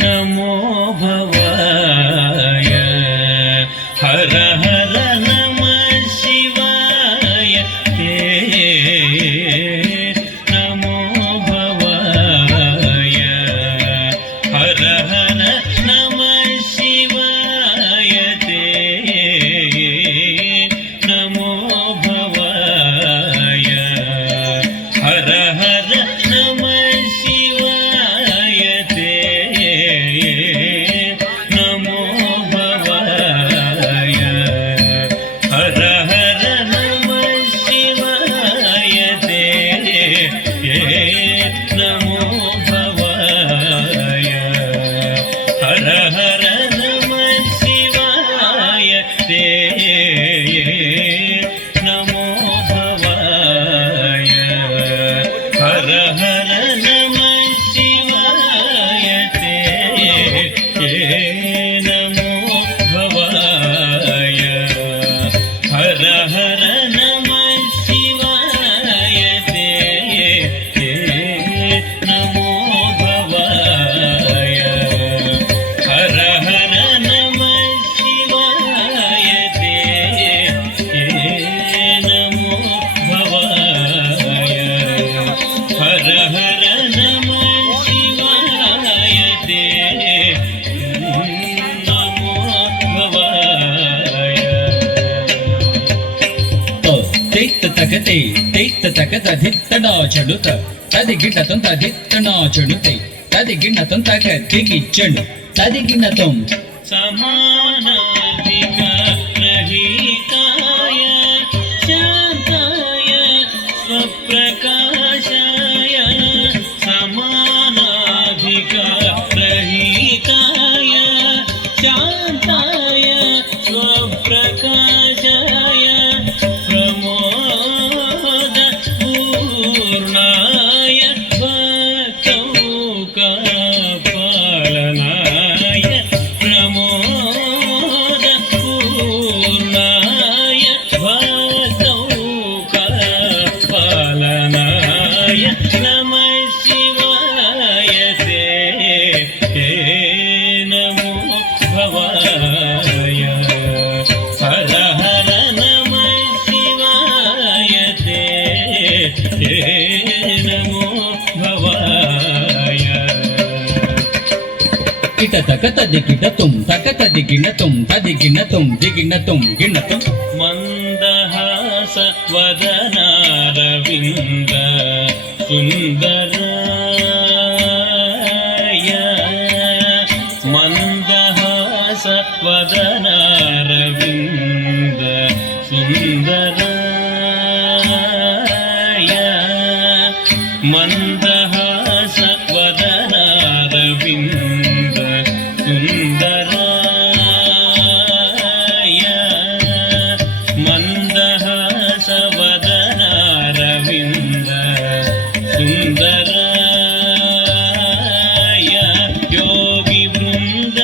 नमो भवाय हर हर नमः शिवाय ते नमो भवाय हर हर नमः शिवाय ते नमो भवाय हर हर नमः शिवाय ते नमो भवाय हर हर नमः शिवाय ते नमो भवाय हर हर नमः शिवाय ते नमो भवाय हर हर नमः शिवाय ते नमो भवाय हर हर नमः शिवाय ते नमो भवाय हर हर नमः शिवाय ते नमो भवाय हर हर नमः शिवाय ते नमो भवाय तेत तगते तेत तगत धित्तडा चडुत तदिगिणतं तदित्तणा चडुते तदिगिणतं तगतिगिच्चनु तदिगिणतं समानाधिकारहिताय शान्ताय स्वप्रकाशाय समानाधिकारहिताय शान्ताय स्वप्रकाशाय प्रमोदपूर्णाय भक्तौकपालनाय प्रमोदपूर्णाय भक्तौकपालनाय नमः शिवाय ते नमो भवाय हर हर नमः शिवाय ते नमो भवाय किट तगत दिगिणतं तगत दिगिणतं तदिगिणतं दिगिणतं गिणतं मंदहास वदनारविंद सुंदराय मंदहास वदनारविंद सुंदराय मंदहास वदनारविंद सुंदराय मंदहास वदनारविंद सुंदराय योगी वृंद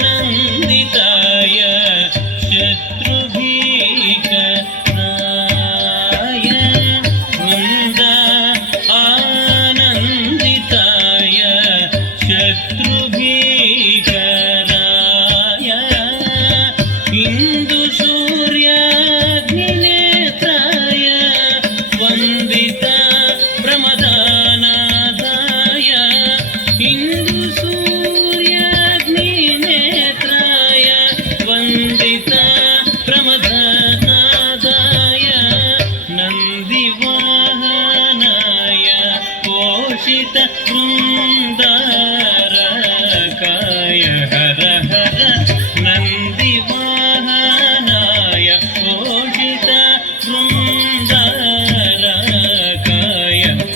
आनंदिताय शत्रुभीकराय वृंद आनंदिताय शत्रुभीकराय इंदु सूर्याग्निनेत्राय वंदिता प्रमदानादाय इंदु सूर्याग्निनेत्राय वंदिता प्रमदानादाय नंदिवाहनाय पोषित वृंदारकाय हर हर नंदिवाहनाय पोषित वृंदारकाय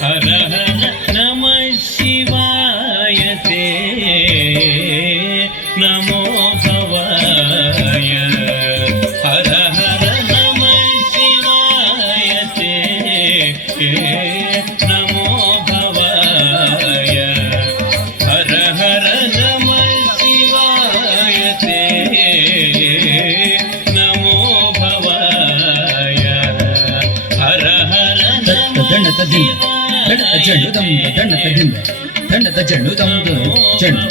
हर हर नमः शिवाय ते नमो भवाय हर हर नमः शिवाय ते नमो भवाय हर हर नमः शिवाय ते नमो भवाय हर हर नमः शिवाय ದಂಡತ ಜಂಡು ದಂ ದಂಡತ ದಿಂದ ದಂಡತ ಜಂಡು ದಂ ಜಂಡು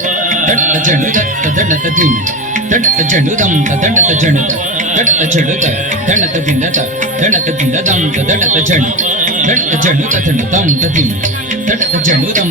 ದಂಡತ ಜಂಡು ದಂಡತ ದಿಂದ ದಂಡತ ಜಂಡು ದಂ ದಂಡತ ಜಂಡು ದಂಡತ ಜಂಡು ದಂಡತ ದಿಂದ ದಂ ದಂಡತ ಜಂಡು ದಂಡತ ಜಂಡು ದಂಡ ದಂ ದಿಂದ ದಂಡತ ಜಂಡು ದಂ